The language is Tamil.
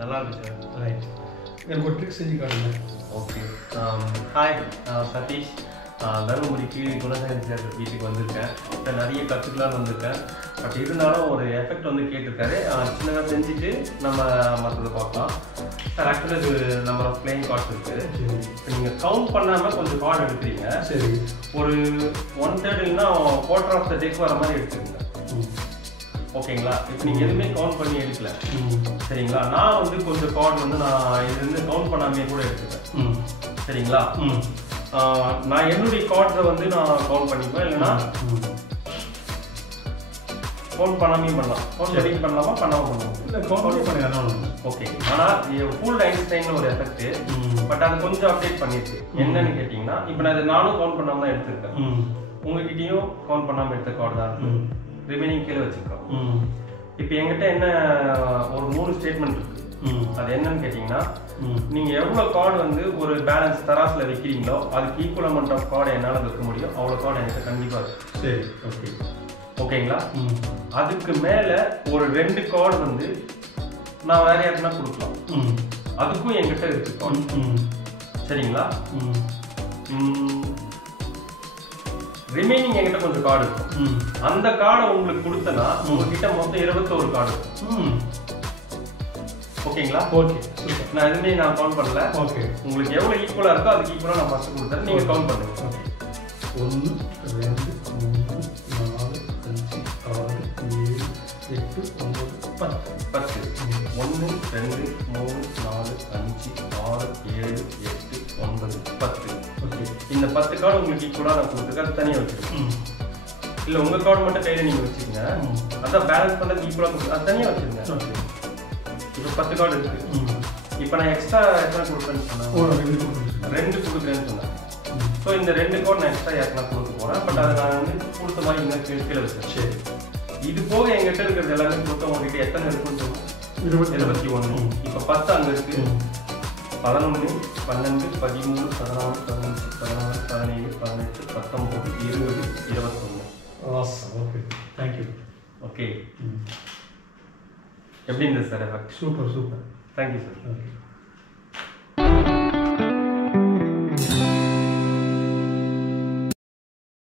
நல்லா இருக்கு சார். ரைட், எனக்கு ஒரு ட்ரிக் செஞ்சு காட்டுங்க. ஓகே. ஹாய், சதீஷ். தருமபுரி கீழே குணசேகரன் சார் வீட்டுக்கு வந்திருக்கேன். இப்போ நிறைய கற்றுக்கலான்னு வந்திருக்கேன். பட் இருந்தாலும் ஒரு எஃபெக்ட் வந்து கேட்டிருக்காரு. சின்னதாக செஞ்சுட்டு நம்ம மற்றதை பார்க்கலாம். சார் ஆக்சுவலாக இது நம்பர் ஆஃப் பிளேயிங் கார்ட்ஸ் இருக்குது. இப்போ நீங்கள் கவுண்ட் பண்ணாமல் கொஞ்சம் கார்டு எடுக்கிறீங்க. சரி, ஒரு 1/3 இல்லைன்னா குவார்டர் ஆஃப் த டெக் வர மாதிரி எடுத்துருங்க. ஓகேங்களா? இப்போ நீங்கள் எதுவுமே கவுண்ட் பண்ணி எடுக்கல, சரிங்களா? நான் வந்து கொஞ்சம் கார்டு வந்து நான் இது வந்து கவுண்ட் பண்ணாமே கூட எடுத்துப்பேன், சரிங்களா? நான் என்னுடைய கார்ட்ஸை வந்து நான் கவுண்ட் பண்ணிப்பேன், இல்லைன்னா கவுண்ட் பண்ணாமே பண்ணலாம். கவுண்ட் பண்ணி பண்ணலாமா பண்ணாமல் பண்ணுவோம்? இல்லை, கவுண்ட் பண்ணி. ஓகே. ஆனால் ஃபுல் ஐன்ஸ்டைன் ஒரு எஃபெக்ட், பட் அது கொஞ்சம் அப்டேட் பண்ணிருக்கு. என்னன்னு கேட்டிங்கன்னா, இப்போ நான் நானும் கவுண்ட் பண்ணாமல் தான் எடுத்திருக்கேன். உங்ககிட்டயும் கவுண்ட் பண்ணாமல் எடுத்த கார்டு தான் இருக்கு. ரிமைனிங் கீழே வச்சுருக்கோம். இப்போ என்கிட்ட என்ன ஒரு 3 ஸ்டேட்மெண்ட் இருக்கு. அது என்னன்னு கேட்டிங்கன்னா, நீங்கள் எவ்வளோ கார்டு வந்து ஒரு பேலன்ஸ் தராசில் வைக்கிறீங்களோ அதுக்கு ஈக்குவல் அமௌண்ட் ஆஃப் கார்டு என்னால் வைக்க முடியும். அவ்வளோ கார்டு என்கிட்ட கண்டிப்பாக இருக்கு. சரி, ஓகே. ஓகேங்களா? அதுக்கு மேலே ஒரு 2 கார்டு வந்து நான் வேற யாருன்னா கொடுக்கலாம். அதுக்கும் என்கிட்ட இருக்கு கார்டு, சரிங்களா? ரிமைனிங் என்கிட்ட கொஞ்சம் கார்டு இருக்கும். அந்த கார்டை உங்களுக்கு கொடுத்தனா உங்ககிட்ட மொத்தம் 21 கார்டு இருக்கும். ஓகேங்களா? ஓகே, நான் எதுவுமே நான் கவுண்ட் பண்ணல. ஓகே. உங்களுக்கு எவ்வளோ ஈக்குவலாக இருக்கோ அதுக்கு ஈக்குவலாக நான் ஃபர்ஸ்ட் கொடுத்தேன். நீங்கள் கவுண்ட் பண்ணுங்க. ஓகே. 1 2 3 4 5 6 7 8 9 10. 10. 1 2 3 4 5 6 7 8 9 10. ஓகே. இந்த 10 கார்டு உங்களுக்கு ஈக்குவலாக நான் கொடுத்துருக்கேன். தனியாக வச்சுருக்கேன். இல்லை, உங்கள் கார்டு மட்டும் கையில் நீங்கள் வச்சுக்கோங்க. அதான் பேலன்ஸ் பண்ணது ஈக்குவலாக கொடுத்து அது தனியாக வச்சுருங்க. ஓகே. இப்போ 10 கார்டு இருக்கு. இப்போ நான் எக்ஸ்ட்ரா எத்தனை கொடுப்பேன்னு சொன்னேன்? 2 கொடுக்குறேன்னு சொன்னேன். ஸோ இந்த 2 கார்டு நான் எக்ஸ்ட்ரா யாருக்கெல்லாம் கொடுக்க போகிறேன். பட் அதை நான் வந்து கொடுத்த மாதிரி இன்னும் கீழே வச்சேன். சரி, இது போக எங்கிட்ட இருக்கிறது எல்லாமே கொடுத்த உங்ககிட்ட எத்தனை இருக்குன்னு சொல்லுவோம்? 21. இப்போ 10 அங்கே இருக்கு. 11 12 13 14 15 16 17 18 19 20 21. Okay, thank you. ஓகே, எப்படி இருந்தது sir effect? Super. Thank you sir. Okay.